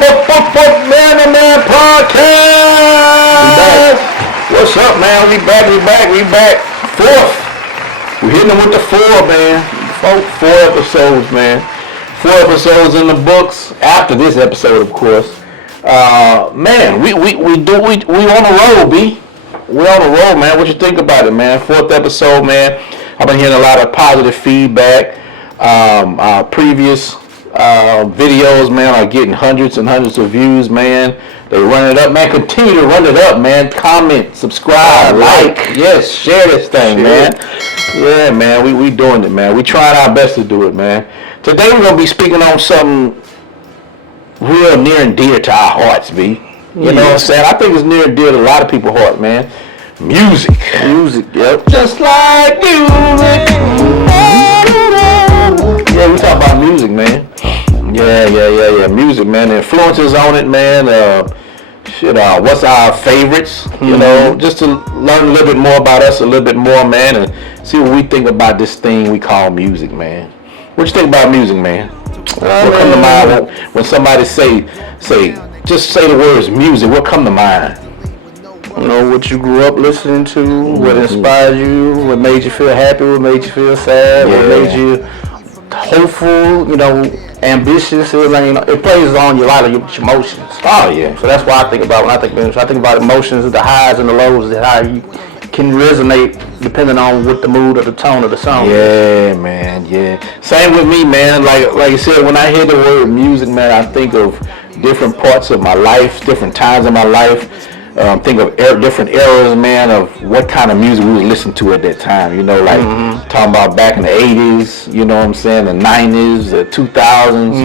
Man to Man Podcast. What's up, man? We back. Fourth. We're hitting them with the four, man. Four episodes, man. 4 episodes in the books. After this episode, of course. Man, we on the roll, B. We on the roll, man. What you think about it, man? 4th episode, man. I've been hearing a lot of positive feedback. Our previous videos, man, are getting hundreds and hundreds of views, man. They run it up, man. Continue to run it up, man. Comment, subscribe, like. Yes, share this thing, man. Yeah, man, we doing it, man. We trying our best to do it, man. Today we're gonna be speaking on something real near and dear to our hearts, B. You know what I'm saying? I think it's near and dear to a lot of people's heart, man. Music, yep. Just like music. Yeah, we talk about music, man. Yeah. Music, man. The influences on it, man. What's our favorites? You know, just to learn a little bit more about us, a little bit more, man, and see what we think about this thing we call music, man. What you think about music, man? What come to mind when somebody say, just say the words music? What come to mind? You know, what you grew up listening to, what inspired you, what made you feel happy, what made you feel sad, what made you hopeful, you know, ambitious. It plays on a lot of your emotions. Oh, yeah. So that's what I think about when I think of music. I think about emotions, the highs and the lows, and how you can resonate depending on what the mood or the tone of the song is. Yeah, man, yeah. Same with me, man. Like I said, when I hear the word music, man, I think of different parts of my life, different times in my life. Think of different eras, man, of what kind of music we would listen to at that time. You know, like talking about back in the 80s, you know what I'm saying, the 90s, the 2000s.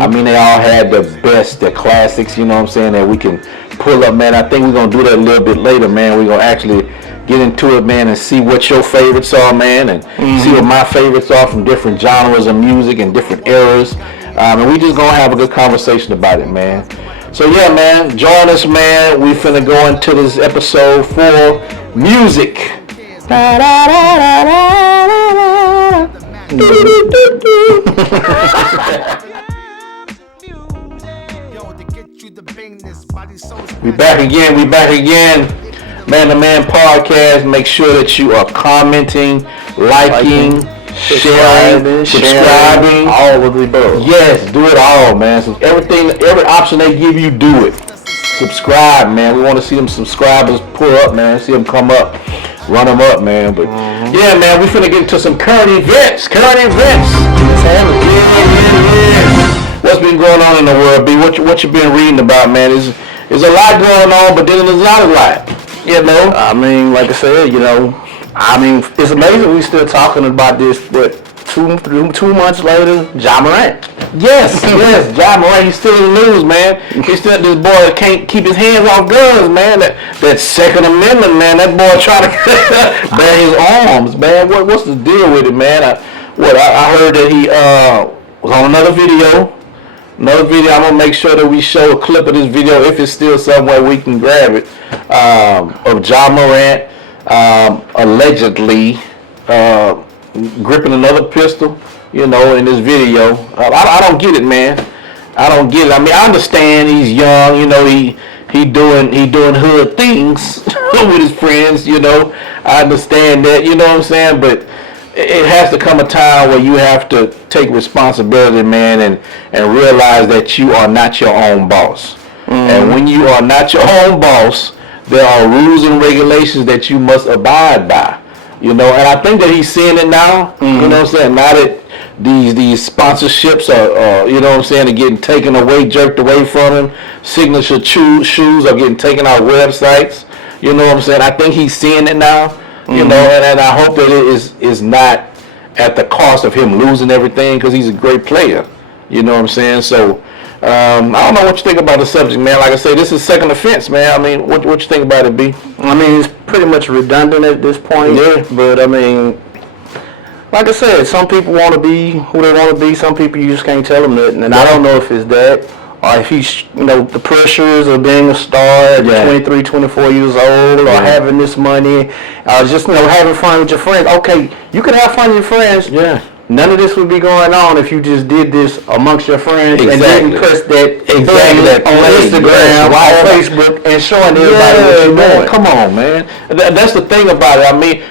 I mean, they all had the best, the classics, you know what I'm saying, that we can pull up, man. I think we're going to do that a little bit later, man. We're going to actually get into it, man, and see what your favorites are, man, and see what my favorites are from different genres of music and different eras. And we just going to have a good conversation about it, man. So yeah, man, join us, man. We finna go into this episode for music. We back again. Man to Man Podcast. Make sure that you are commenting, liking, sharing, subscribing, all of the above. Yes, do it all, man. So every option they give you, do it. Subscribe, man. We want to see them subscribers pull up, man. See them come up, run them up, man. But yeah, man, we finna get into some current events. Yeah. What's been going on in the world, B? What you been reading about, man? There's a lot going on, but then there's not a lot. You know? I mean, like I said, you know. I mean, it's amazing we still talking about this, but 2 months later, Ja Morant. Yes, Ja Morant, he's still in the news, man. This boy can't keep his hands off guns, man. That Second Amendment, man. That boy trying to ban his arms, man. What's the deal with it, man? I heard that he was on another video. I'm gonna make sure that we show a clip of this video if it's still somewhere we can grab it, of Ja Morant. Allegedly gripping another pistol, you know, in this video. I don't get it, man. I don't get it. I mean, I understand he's young, you know, he doing hood things with his friends, you know. I understand that, you know what I'm saying, but it has to come a time where you have to take responsibility, man, and realize that you are not your own boss. And when you are not your own boss, there are rules and regulations that you must abide by, you know, and I think that he's seeing it now, you know what I'm saying, now that these sponsorships are you know what I'm saying, are getting taken away, jerked away from him, signature shoes are getting taken off websites, you know what I'm saying, I think he's seeing it now, you know, and I hope that it is not at the cost of him losing everything, because he's a great player, you know what I'm saying, so I don't know what you think about the subject, man. Like I say, this is second offense, man. I mean, what you think about it, B? I mean, it's pretty much redundant at this point. Yeah. But, I mean, like I said, some people want to be who they want to be. Some people, you just can't tell them nothing. And I don't know if it's that, or if he's, you know, the pressures of being a star at 23, 24 years old, or having this money, or just, you know, having fun with your friends. Okay, you can have fun with your friends. Yeah. None of this would be going on if you just did this amongst your friends and didn't press that on Instagram, on Facebook, and showing everybody what you're doing. Come on, man. That's the thing about it. I mean,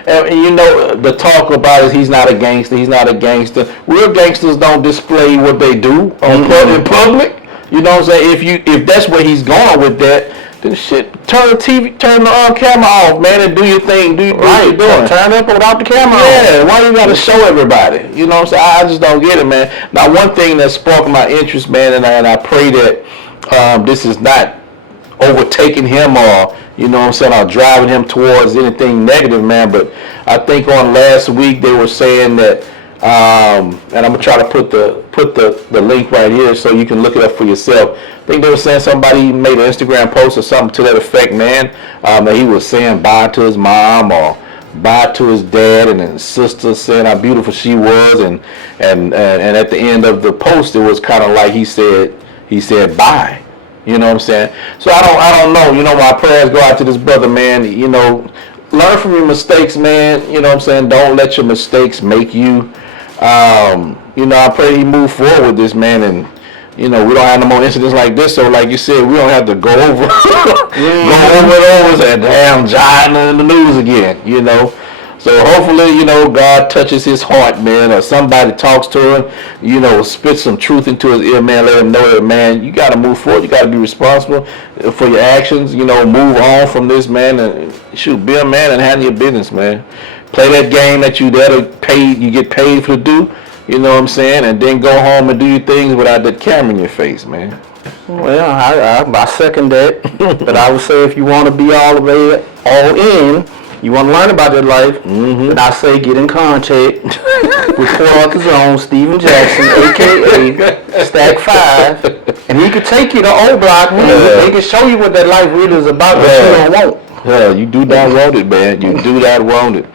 you know, the talk about it, he's not a gangster. He's not a gangster. Real gangsters don't display what they do in public. You know what I'm saying? If that's where he's going with that, then shit, turn the camera off, man, and do your thing. Do what you're doing. Turn up without the camera on. Yeah, why you gotta show everybody? You know what I'm saying? I just don't get it, man. Now, one thing that sparked my interest, man, and I pray that this is not overtaking him or, you know what I'm saying, or driving him towards anything negative, man. But I think on last week they were saying that, and I'm gonna try to put the link right here so you can look it up for yourself. I think they were saying somebody made an Instagram post or something to that effect, man. That he was saying bye to his mom or bye to his dad, and his sister saying how beautiful she was, and at the end of the post it was kind of like he said bye. You know what I'm saying? So I don't know. You know, my prayers go out to this brother, man. You know, learn from your mistakes, man. You know what I'm saying? Don't let your mistakes make you. You know, I pray he move forward with this, man, and you know, we don't have no more incidents like this. So, like you said, we don't have to go over and damn giant in the news again. You know, so hopefully, you know, God touches his heart, man, or somebody talks to him. You know, spit some truth into his ear, man. Let him know that, man, you got to move forward. You got to be responsible for your actions. You know, move on from this, man, and shoot, be a man and handle your business, man. Play that game that you get paid for to do, you know what I'm saying, and then go home and do your things without that camera in your face, man. Well, I second that. But I would say if you want to be all in, you want to learn about your life, then I say get in contact with Port Arthur's own Steven Jackson, a.k.a. Stack 5, and he could take you to Old Block, man. He can show you what that life really is about, but you don't want. Yeah, you do not want it, man. You do not want it.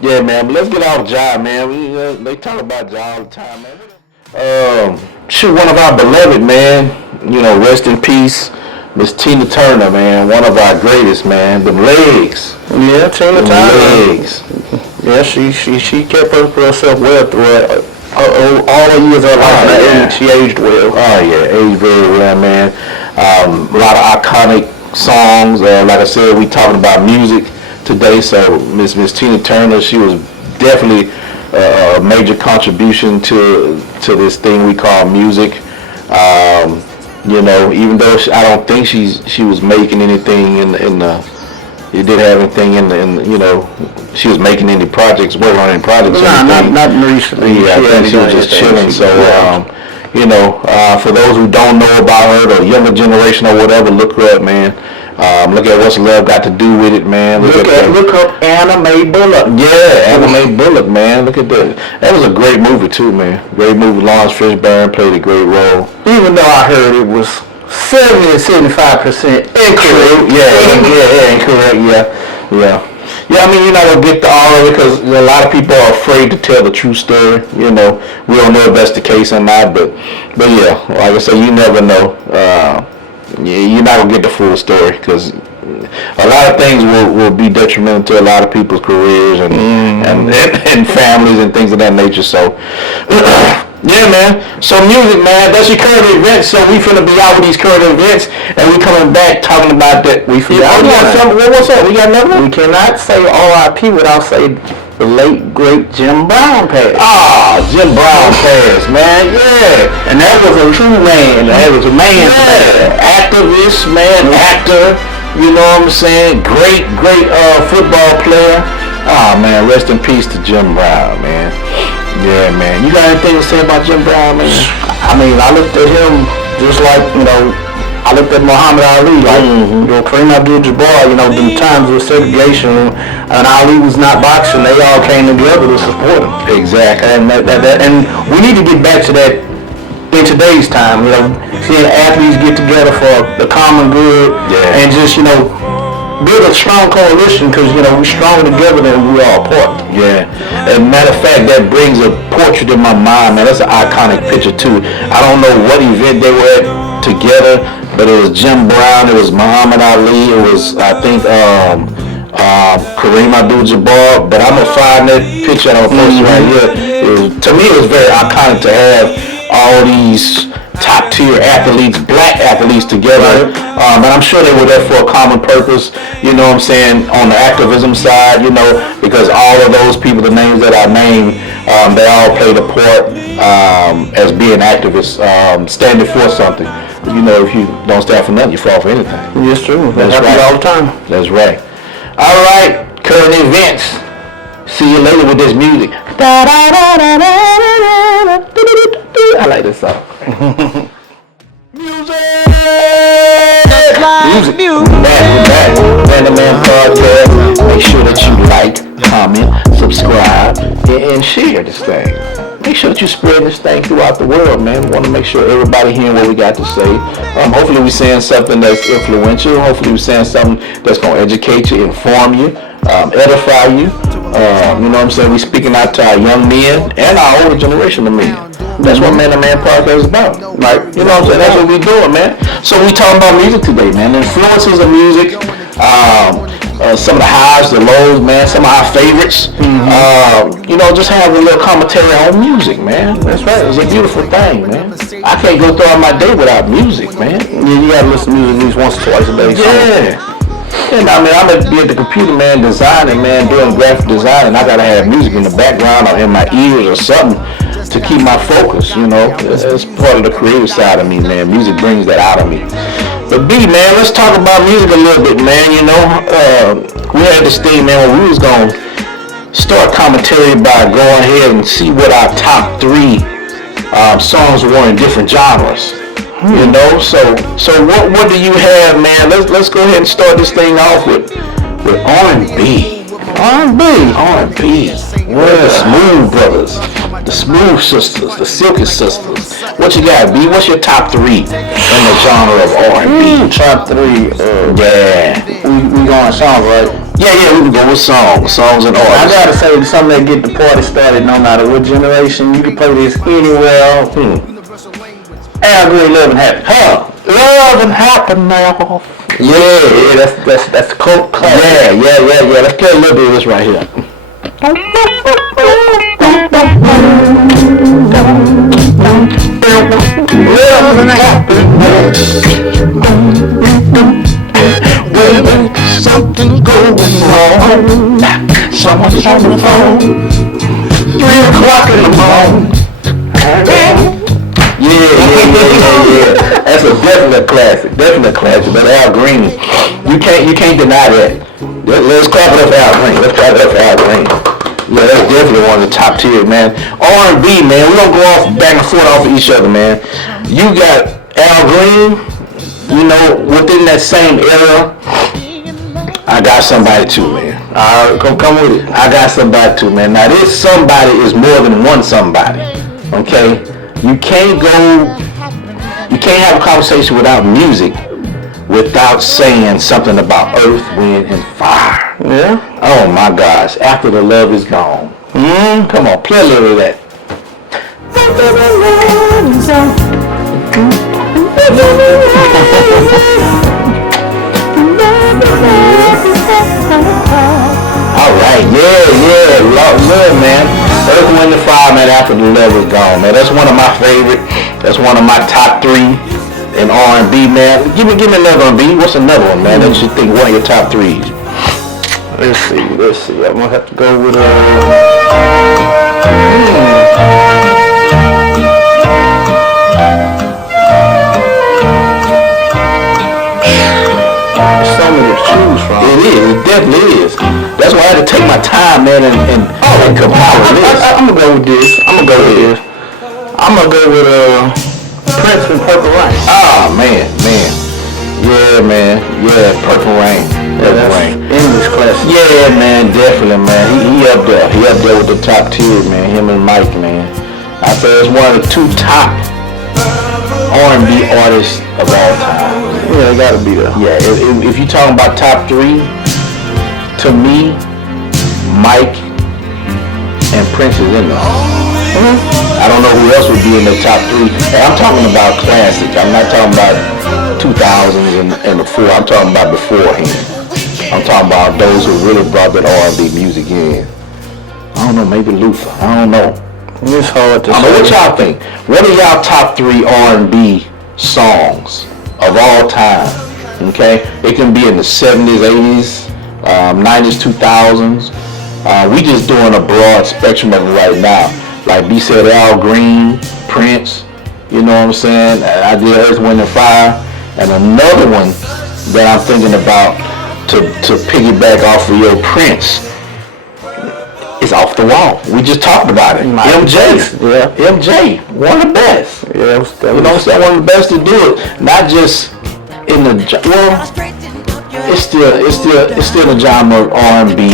Yeah, man. But let's get off Ja, man. They talk about Ja all the time, man. Shoot, one of our beloved, man. You know, rest in peace, Miss Tina Turner, man. One of our greatest, man. Them legs. Yeah, Tina Turner. Legs. Yeah, she kept herself well through all the years of her life. Yeah. She aged well. Oh yeah, aged very well, man. A lot of iconic songs. Like I said, we talking about music today, so Miss Tina Turner, she was definitely a major contribution to this thing we call music. You know, even though I don't think she was making anything in the you did have anything in you know, she was making any projects, working on any projects. Not recently. Yeah, I think she was just chilling. So you know, for those who don't know about her, the younger generation or whatever, look her up, man. Look at What's Love Got to Do with It, man. Look up Anna Mae Bullock. Yeah, Anna Mae Bullock, man. Look at that. That was a great movie too, man. Great movie. Lawrence Fishburne played a great role. Even though I heard it was 70 to 75% incorrect. Yeah, incorrect. Yeah, I mean, you're not going to get to all of it because a lot of people are afraid to tell the true story. You know, we don't know if that's the case or not, but yeah, like I said, you never know. You're not going to get the full story because a lot of things will be detrimental to a lot of people's careers and families and things of that nature. So, yeah, man. So music, man, that's your current events. So we finna be out with these current events, and we coming back talking about that. What's up? We got another one? We cannot say R.I.P. without saying the late, great Jim Brown passed. Jim Brown passed, man. Yeah. And that was a true man. That was a man. Yeah. Activist, man. Actor. You know what I'm saying? Great football player. Man, rest in peace to Jim Brown, man. Yeah, man. You got anything to say about Jim Brown, man? I mean, I looked at him just like, you know, I looked at Muhammad Ali, like, you know, Kareem Abdul-Jabbar, you know, the times of segregation, and Ali was not boxing, they all came together to support him. Exactly. And and we need to get back to that in today's time, you know, seeing athletes get together for the common good, and just, you know, build a strong coalition because, you know, we're stronger together than we are apart. Yeah. And matter of fact, that brings a portrait in my mind, man. That's an iconic picture, too. I don't know what event they were at together, but it was Jim Brown, it was Muhammad Ali, it was, I think, Kareem Abdul-Jabbar, but I'm going to find that picture and I'm going to post it right here. It to me, it was very iconic to have all these top tier athletes, black athletes together. And I'm sure they were there for a common purpose, you know what I'm saying, on the activism side, you know, because all of those people, the names that I named, they all played a part as being activists, standing for something. You know, if you don't stand for nothing, you fall for anything. Yes, true. That's right. All the time. That's right. All right, current events. See you later with this music. I like this song. Music. Back. Random Man Podcast. Make sure that you like, comment, subscribe, and share this thing. Make sure that you spread this thing throughout the world, man. We want to make sure everybody hearing what we got to say. Hopefully we're saying something that's influential. Hopefully we're saying something that's going to educate you, inform you, edify you. You know what I'm saying? We're speaking out to our young men and our older generation of men. That's what Man to Man Podcast is about. Like, you know what I'm saying? That's what we're doing, man. So we talking about music today, man. Influences of music. Some of the highs, the lows, man. Some of our favorites. You know, just have a little commentary on music, man. That's right. It's a beautiful thing, man. I can't go throughout my day without music, man. Yeah, you gotta listen to music at least once or twice a day. Yeah. And I mean, I'm gonna be at the computer, man, designing, man, doing graphic design, and I gotta have music in the background or in my ears or something to keep my focus, you know. It's part of the creative side of me, man. Music brings that out of me. But B, man, let's talk about music a little bit, man, you know. We had this thing, man, where we was gonna start commentary by going ahead and see what our top 3 songs were in different genres. You know, so what do you have, man? Let's go ahead and start this thing off with R&B. R&B. The Smooth Brothers, the Smooth Sisters, the Silky Sisters. What you got, B? What's your top 3 in the genre of R&B? Top 3. Yeah. We going songs, right? Yeah, we can go with songs and artists. I gotta say, something that get the party started no matter what generation. You can play this anywhere. Al Green, Love and Happy. Love and Happy now. Yeah, that's the cult classic. Yeah. Let's play a little bit of this right here. Love and happiness. When something going wrong, someone's on the phone. 3 o'clock in the morning. Yeah. That's a definite classic. But Al Green, you can't deny that. Let's clap it up for Al Green. Yeah, that's definitely one of the top tier, man. R&B, man. We don't go off back and forth off of each other, man. You got Al Green, you know, within that same era. I got somebody too, man. Come with it. I got somebody too, man. Now this somebody is more than one somebody. Okay? You can't have a conversation without music without saying something about Earth, Wind, and Fire. Yeah? Oh my gosh. After the Love Is Gone. Come on, play a little of that. Alright, yeah, love, man. Earth, Wind, and Fire, man, After the Love Is Gone, man. That's one of my favorite. That's one of my top 3 in R&B, man. Give me another one, B. What's another one, man, that you think one of your top 3s? Let's see. I'm gonna have to go with so many to choose from. It definitely is. That's why I had to take my time, man, and compile this. I'm gonna go with this. I'm gonna go with Prince and Purple Rain. Oh man. Yeah, man. Yeah, Purple Rain. English classic. Yeah, man, definitely, man. He up there. He up there with the top tier, man. Him and Mike, man. I say it's one of the 2 top R&B artists of all time. Yeah, it gotta be there. Yeah, if you're talking about top 3, to me, Mike and Prince is in there. I don't know who else would be in the top 3. Hey, I'm talking about classic. I'm not talking about 2000s and before. I'm talking about beforehand. I'm talking about those who really brought that R&B music in. I don't know, maybe Luther. I don't know. It's hard to say. What y'all think? What are y'all top 3 R&B songs of all time? Okay, it can be in the 70s, 80s, 90s, 2000s. We just doing a broad spectrum of it right now. Like B said, Al Green, Prince. You know what I'm saying? I did Earth, Wind and Fire, and another one that I'm thinking about to piggyback off of your Prince. It's Off the Wall. We just talked about it. MJ. Yeah. MJ. One of the best. Yeah, You know, one of the best to do it. Not just in the it's still a genre of R&B.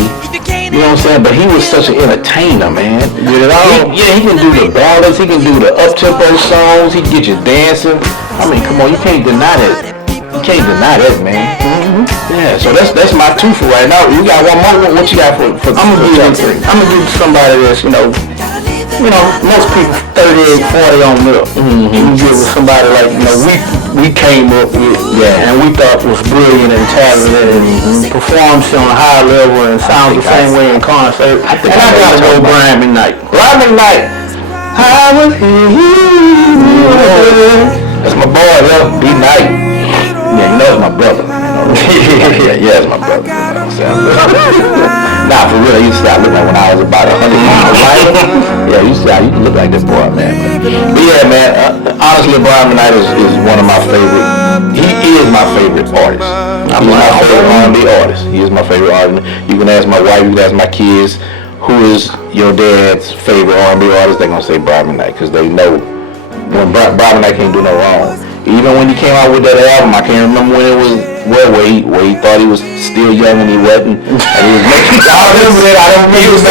You know what I'm saying? But he was such an entertainer, man. Did it all. He can do the ballads. He can do the up-tempo songs. He can get you dancing. I mean, come on, you can't deny that. You can't deny that, man. Mm-hmm. Yeah, so that's my 2 for right now. You got one more? What you got for I'm gonna give somebody that's, most people 38, 40 on up. Mm-hmm. You can give somebody like, we came up with, and we thought was brilliant and talented and performs on a high level and sounds the same way in concert. I gotta go Brian McKnight. Brian McKnight. I was here. That's my boy, B-Night. Yeah, you know it's my brother. Yeah, it's my brother. You know what I'm saying? Nah, for real, you used to look like when I was about 100 miles, right? Yeah, you look like this boy, man. But yeah, man, honestly, Brian McKnight is one of my favorite. He is my favorite artist. He's my favorite R&B artist. He is my favorite artist. You can ask my wife, you can ask my kids, who is your dad's favorite R&B artist? They're gonna say Brian McKnight, because they know when Brian McKnight can't do no wrong. Even when he came out with that album, I can't remember when it was, where he thought he was still young and he wasn't. And he was making, I remember that. I don't remember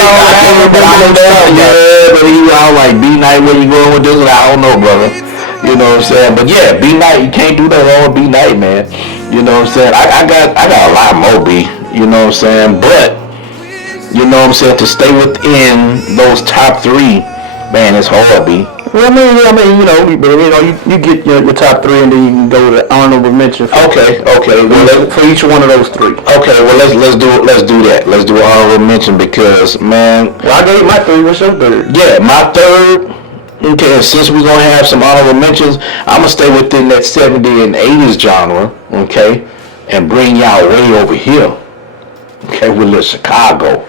that. Yeah, but he was all like, B-Night, where you going with this? I don't know, brother. You know what I'm saying? But yeah, B-Night, you can't do that wrong with B-Night, man. You know what I'm saying? I got a lot more B. You know what I'm saying? But, you know what I'm saying? To stay within those top 3, man, it's hard, B. Well, you get your top 3 and then you can go to honorable mention. Okay. Well, for each one of those 3. Okay. Well, let's do that. Let's do honorable mention because, man. Well, I gave my 3. What's your 3rd? Yeah, my 3rd. Okay, and since we're gonna have some honorable mentions, I'm gonna stay within that 70s and 80s genre. Okay, and bring y'all way over here. Okay, with little Chicago.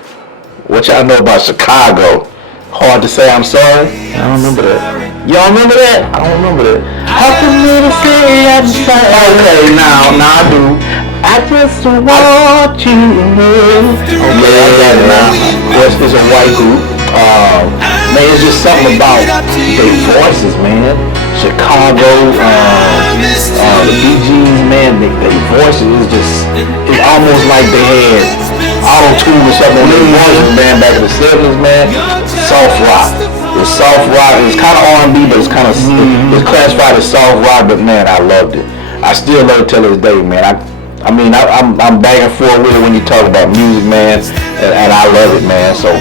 What y'all know about Chicago? Hard to say, I'm sorry. I don't remember that. Y'all remember that? I don't remember that. How can you say I'm sorry? Okay, now I do. I just want you to know. Okay, I got it now. Yes, it's a white group. Man, it's just something about their voices, man. Chicago, the Bee Gees, man, their voices is just, it's almost like they had auto-tune or something on their voices, man, back in the 70s, man. Soft rock. The soft rock is kind of R&B, but it's kind of it's classified as soft rock. But man, I loved it. I still love it till this day, man. I'm back and forth with it when you talk about music, man, and I love it, man. So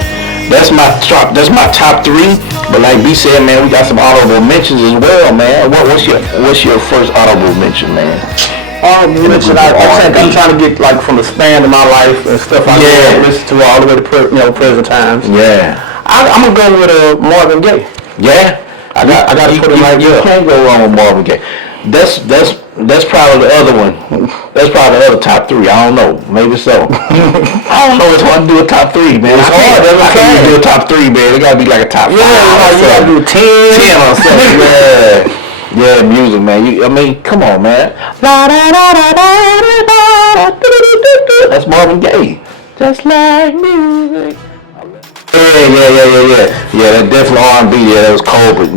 that's my top 3. But like B said, man, we got some honorable mentions as well, man. What's your first honorable mention, man? I'm trying to get like from the span of my life and stuff I listen to all the way to present times. Yeah. I'm gonna go with Marvin Gaye. Yeah, I got to put it like you can't go wrong with Marvin Gaye. That's probably the other one. That's probably the other top 3. I don't know, maybe so. I don't know. It's hard to do a top 3, man. It's hard. I can't do a top 3, man. It gotta be like a top 5. You gotta do 10 or something. Yeah, music, man. Come on, man. That's Marvin Gaye. Just like music. Yeah, that definitely R&B. Yeah, that was cold, but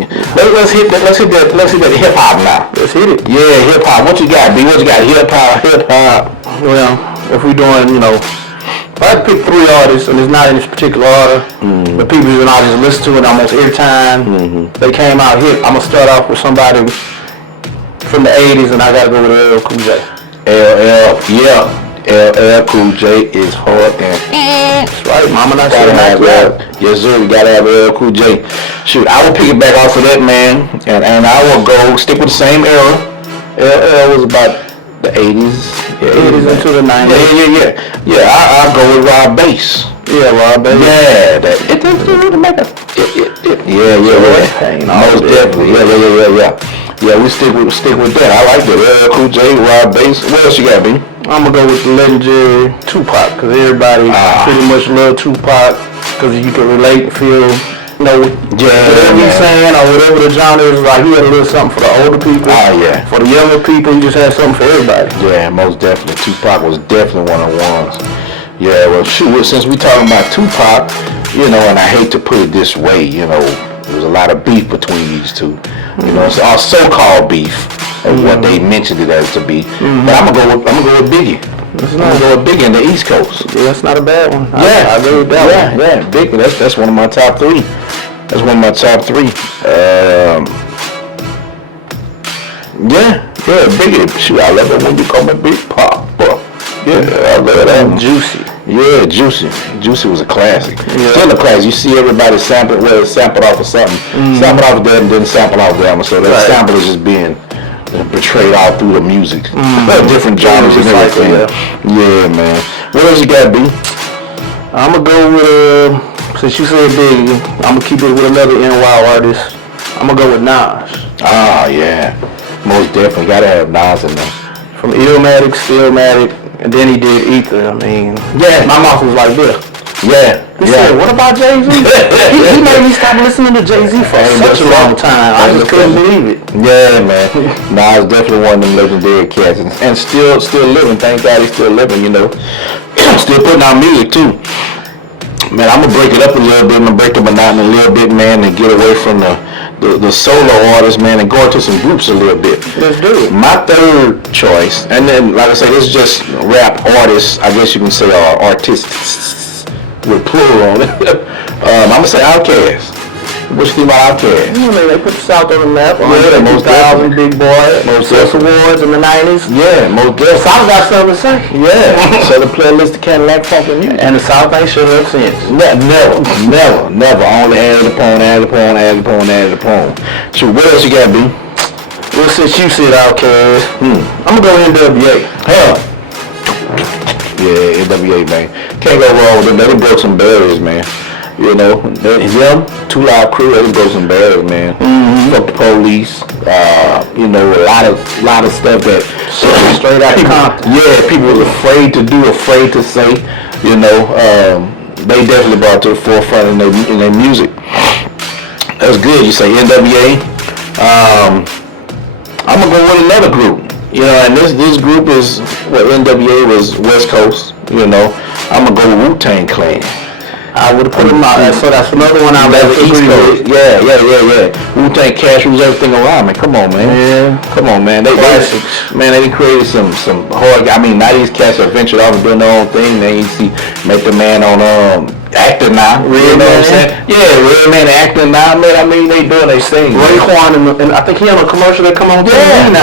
let's hit that hip hop now. Let's hit it. Yeah, hip hop. What you got, B? What you got? Hip hop. Well, if we're doing, if I pick 3 artists, and it's not in this particular order, but people and I just listen to it almost every time they came out hit. I'm gonna start off with somebody from the 80s, and I gotta go with LL Cool J. LL Cool J is hard and that's right, mama. Not gotta have yes sir, we gotta have LL Cool J. Shoot, I will pick it back off of that, man, and I will go stick with the same era. LL was about the 80s, 80s into the 90s. Yeah. I'll go with Rob Bass. Yeah, Rob Bass. Yeah, that it to make a Pain, Most definitely. Yeah. Yeah, we stick with that. I like that. Cool J, Rob Bass. What else you got, B? I'm gonna go with the legendary Tupac, because everybody pretty much love Tupac, because you can relate and feel, whatever he's saying or whatever the genre is. Like, he had a little something for the older people. For the younger people, he just had something for everybody. Yeah, most definitely. Tupac was definitely one of the ones. Yeah, well, shoot, since we talking about Tupac, and I hate to put it this way, there's a lot of beef between these two. It's our so-called beef of what they mentioned it as to be. But I'm gonna go with Biggie. I'm gonna go with Biggie in the East Coast. Yeah, that's not a bad one. Yeah, I agree with that one. Yeah, Biggie. That's one of my top three. That's one of my top three. Biggie. Shoot, I love it when you call me Big Pop. Yeah, I love that. Juicy. Yeah, Juicy. Juicy was a classic. Yeah. Still a classic. You see everybody sampled off of something. Sampled off of that and then sampled off of that one. So that sample is just being portrayed all through the music. Different genres and everything. Yeah, man. What else you got, B? I'm going to go with, since you said Biggie, I'm going to keep it with another NY artist. I'm going to go with Nas. Yeah. Most definitely. Got to have Nas in there. From Illmatic, Stillmatic, and then he did Ether. My mouth was like this. Yeah. He said, what about Jay-Z? he made me stop listening to Jay-Z for such a long time. I just couldn't believe it. Yeah, man. Nas definitely one of them legendary cats. And still living. Thank God he's still living, Still putting out music, too. Man, I'm going to break it up a little bit. I'm going to break the monotony a little bit, man, and get away from the solo artists, man, and go into some groups a little bit. Let's do it. My third choice, and then, like I say, this is just rap artists, I guess you can say, artists with plural on it. I'm going to say Outkast. What you think about Outkast? They put the South on the map. Yeah, most definitely. Big Boy, most awards in the 90s. Yeah, most definitely. The South got something to say. Yeah. So the playlist of Cadillac Funky Music. And the South ain't shut up since. Never. Only added upon. So what else you got, B? Well, since you said Outkast, I'm going to go NWA. Yeah, NWA, man. Can't go wrong with them. They broke some barriers, man. Them, Too Loud Crew, they broke some barriers, man. Fuck the police. A lot of stuff that straight out of Compton. Yeah, people was afraid to do, afraid to say. They definitely brought to the forefront in their music. That's good. You say NWA. I'm gonna go with another group. And this group is NWA was West Coast. I'm gonna go with Wu-Tang Clan. I would have put them out. So that's another one I would have East Coast. Yeah. Wu-Tang Cash rules everything around, man. Come on, man. Yeah. Come on, man. They created some hard. 90s cats that ventured off and doing their own thing. They make the man on acting now. Real man. What I'm saying? Yeah, real man acting now, man. They doing their thing. Raekwon and I think he on a commercial that come on TV now.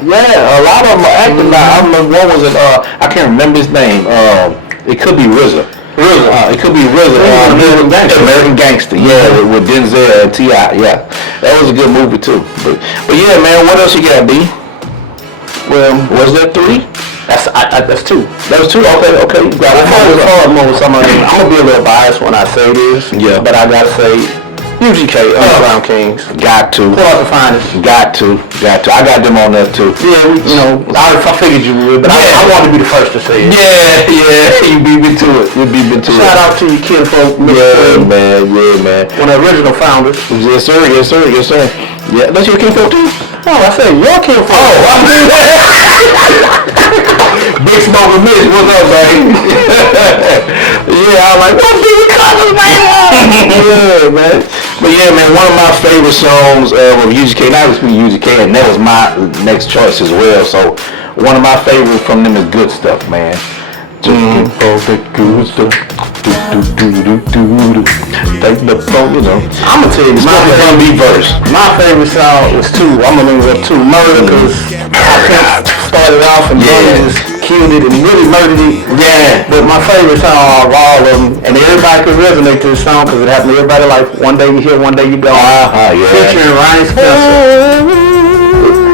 Yeah. A lot of them are acting now. I remember one was I can't remember his name. It could be RZA. It could be RZA. American Gangster. Yeah, with Denzel and T.I. Yeah, that was a good movie too. But yeah, man. What else you got, B? Well, was that 3? That's 2. That was 2. Okay. I'm gonna be a little biased when I say this. Yeah. But I gotta say UGK, Underground Kings. Got to. Pull out the finest. Got to. I got them on there too. Yeah, I figured you would, but I want to be the first to say it. Yeah. You beat me to it. Shout out to your kinfolk, Yeah, man. One of the original founders. Yes, sir. Yeah, that's your kinfolk too? Oh, I said your kinfolk. Oh, I mean Big Smoke and Mitch, what's up, man? Yeah, I'm like, what big colors, man? Yeah, man. But yeah, man, one of my favorite songs of UGK, not just UGK, and that was my next choice as well. So one of my favorites from them is Good Stuff, man. All the good stuff. Take the phone, I'm gonna tell you, my favorite verse. My favorite song was 2. I'm gonna leave it 2. Murder, because I started off and just killed it and really murdered it. Yeah. But my favorite song of all of them, and everybody could resonate to this song because it happened to everybody. Like one day you here, one day you go. Yeah. Featuring Ryan Spencer.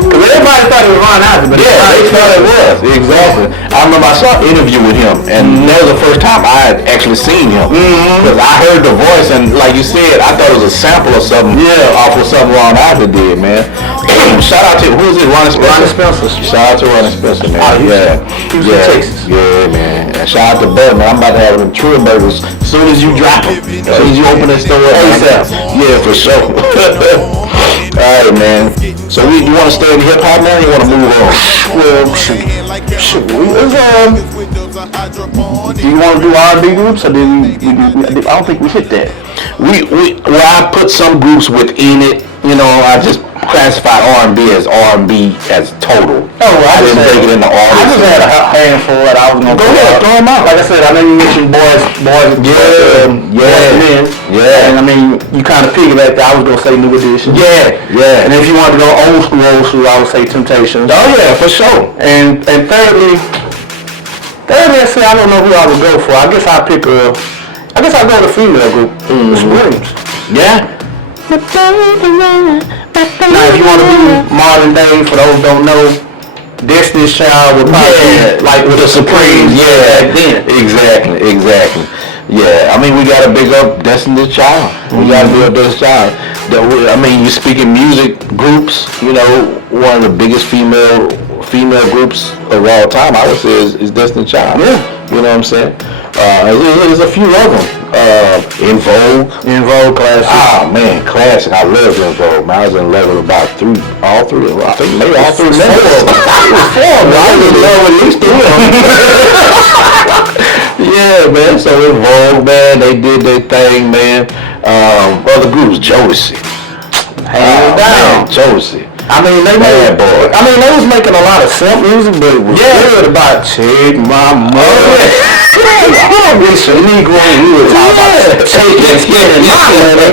Cause everybody thought it was Ron Isley, but yeah, they thought it was. Exactly. I remember I saw an interview with him, and that was the first time I had actually seen him. Because I heard the voice, and like you said, I thought it was a sample or something. Yeah, off of something Ron Isley did, man. Shout out to who is it? Ronnie Spencer. Shout out to Ronnie Spencer, man. Houston, Texas. Yeah, man. And shout out to Bud, man. I'm about to have them True Burgers as soon as you drop them. As soon as you open that store. Yeah, for sure. Alright, man. So you want to stay in hip hop now? Or you want to move on? Well, shoot. Do you want to do R&B groups, or I don't think we hit that. I put some groups within it. You know, I just classified R&B as R&B as total. Oh, I didn't break it into artists. I just had a handful that I was gonna go ahead, throw them out. Like I said, I know you mentioned boys, men. Yeah. And I mean, you kind of piggybacked that. I was gonna say New Edition. Yeah. And if you wanted to go old school, I would say Temptations. Oh yeah, for sure. And thirdly, I say I don't know who I would go for. I guess I'll go with a female group. The Supremes. Yeah. Now, if you want to do modern day, for those who don't know, Destiny's Child would probably be like with the Supremes. Yeah, exactly. Yeah, I mean, we got to big up Destiny's Child. We got to big up Destiny's Child. I mean, you speaking music groups, you know, one of the biggest female groups of all time, I would say, is Destiny's Child. Yeah. You know what I'm saying? There's a few of them. In Vogue classic. Oh man, classic. I love In Vogue, man. I was in love with about all three. I think maybe all three members. I was in love with at least 3 of them. Yeah, man. So In Vogue, man, they did their thing, man. Other groups, Jodeci. Hands down. Jodeci. I mean, they was making a lot of simp music, but it was good about take my money. It's a Negro, we were talking about taking my money.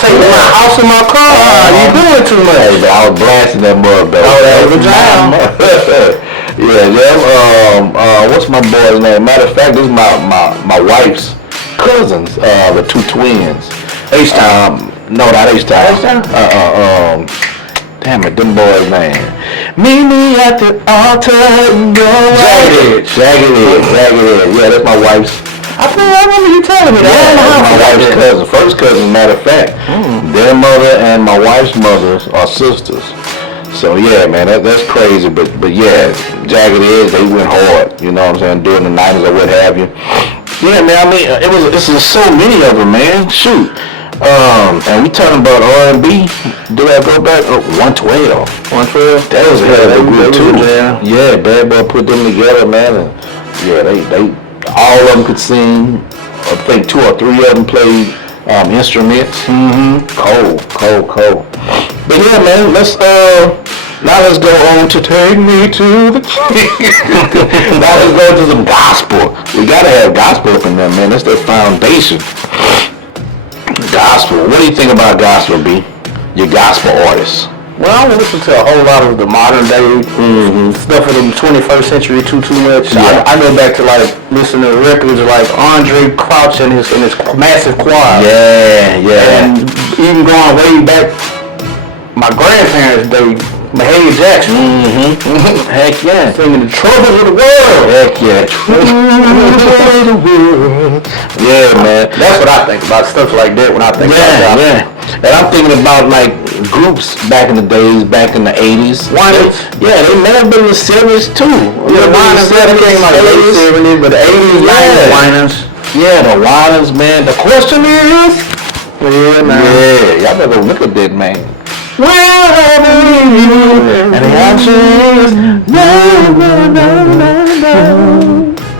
Taking my house and my car. You doing too much. Hey, I was blasting that mother, baby. Oh, that was a jam. What's my boy's name? Matter of fact, this is my wife's cousins, the 2 twins. H-Town. No, not H-Town. Damn it, them boys' name. Meet me at the altar. Jagged Edge. Yeah, that's my wife's. I remember you telling me that. Yeah, that's my wife's cousin. First cousin, matter of fact. Their mother and my wife's mother are sisters. So yeah, man, that's crazy. But yeah, Jagged Edge, they went hard. You know what I'm saying? During the 90s or what have you. Yeah, man. I mean, it's so many of them, man. Shoot. And we talking about R&B. Do I go back? 112. 112. That was a hell of a group too. Yeah, Bad Boy put them together, man. And yeah, they all of them could sing. I think 2 or 3 of them played instruments. Cold. But yeah, man, now let's go on to Take Me to the King. Now let's go to some gospel. We gotta have gospel up in there, man. That's their foundation. Gospel. What do you think about gospel, B? Your gospel artists. Well, I don't listen to a whole lot of the modern day stuff of the 21st century too much. Yeah. I go back to like listening to records like Andre Crouch and his massive choir. Yeah. And even going way back, my grandparents' day, Mahalia Jackson. Heck yeah. Singing The Troubles of the World. Heck yeah. Troubles of the world. Yeah, man. That's what I think about stuff like that when I think about that. Yeah. And I'm thinking about like groups back in the days, back in the 80s. Winans. Yeah, they may have been in the 70s too. Yeah, the Winans came out in the late 70s, but the 80s, 90s Winans. Yeah, the Winans, man. The question is, yeah, man. Yeah, y'all better look at that, man. Where are you? And the answer is no.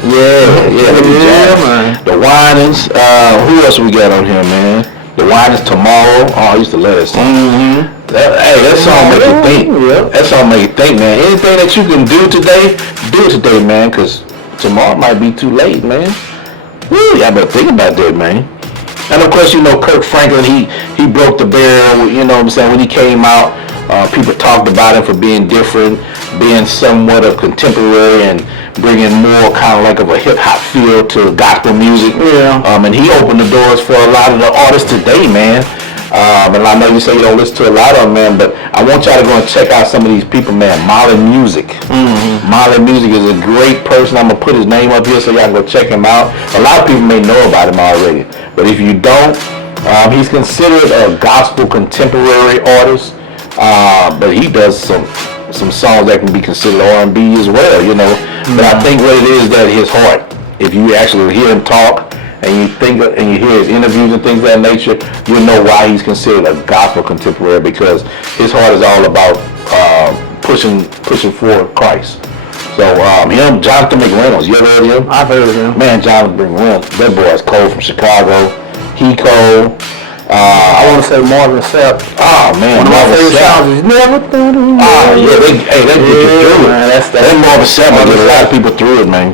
Yeah, man. The Winans. Who else we got on here, man? The Winans Tomorrow. Oh, I used to love that song. That song make you think. That song make you think, man. Anything that you can do it today, man, because tomorrow might be too late, man. Woo, y'all better think about that, man. And of course, you know, Kirk Franklin, he broke the barrier, you know what I'm saying, when he came out. People talked about him for being different, being somewhat of contemporary and bringing more kind of like of a hip-hop feel to gospel music. Yeah. And he opened the doors for a lot of the artists today, man. And I know you say you don't listen to a lot of them, man, but I want y'all to go and check out some of these people, man. Molly Music. Molly Music is a great person. I'm going to put his name up here so y'all can go check him out. A lot of people may know about him already, but if you don't, he's considered a gospel contemporary artist, but he does some songs that can be considered R&B as well, you know. But I think what it is that his heart, if you actually hear him talk and you think and you hear his interviews and things of that nature, you'll know why he's considered a gospel contemporary, because his heart is all about pushing for Christ. So him, Jonathan McReynolds, you ever heard of him? I've heard of him. Man, Jonathan McReynolds, that boy is cold from Chicago. He cold. I want to say Marvin Sapp. Oh man, One of my Marvin favorite Sapp. songs is Never Thought of You. Oh yeah, they get you through it. Man, that's Marvin Sapp will get a lot of people through it, man.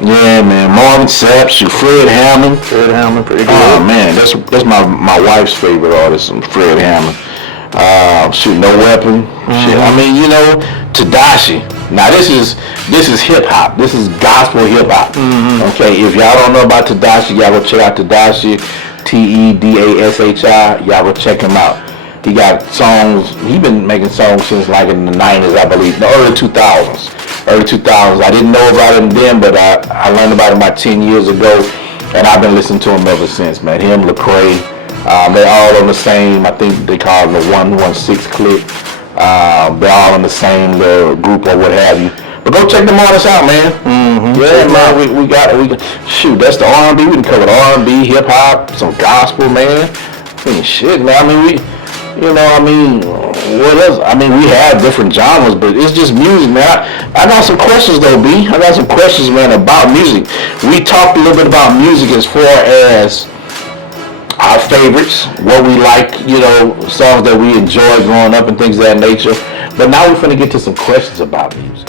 Yeah, man, Marvin Sapp, Fred Hammond. Fred Hammond, pretty good. Oh man, that's my wife's favorite artist, Fred Hammond. No Weapon. Shit, I mean, you know, Tedashii. Now this is hip hop. This is gospel hip hop. Okay, if y'all don't know about Tedashii, y'all go check out Tedashii, Tedashi. Y'all go check him out. He got songs. He been making songs since like in the 90s, I believe, the early 2000s. I didn't know about him then, but I learned about him about 10 years ago, and I've been listening to him ever since, man. Him, Lecrae, they're all on the same, I think they call it the 116 clique. They're all in the same little group or what have you. But go check them artists out, man. Yeah, man, we got shoot, that's the R&B. We can cover R&B, hip hop, some gospel, man. I mean, shit, man. I mean, what else? I mean, we have different genres, but it's just music, man. I got some questions though, B. I got some questions, man, about music. We talked a little bit about music as far as our favorites, what we like, you know, songs that we enjoyed growing up and things of that nature. But now we're finna get to some questions about music.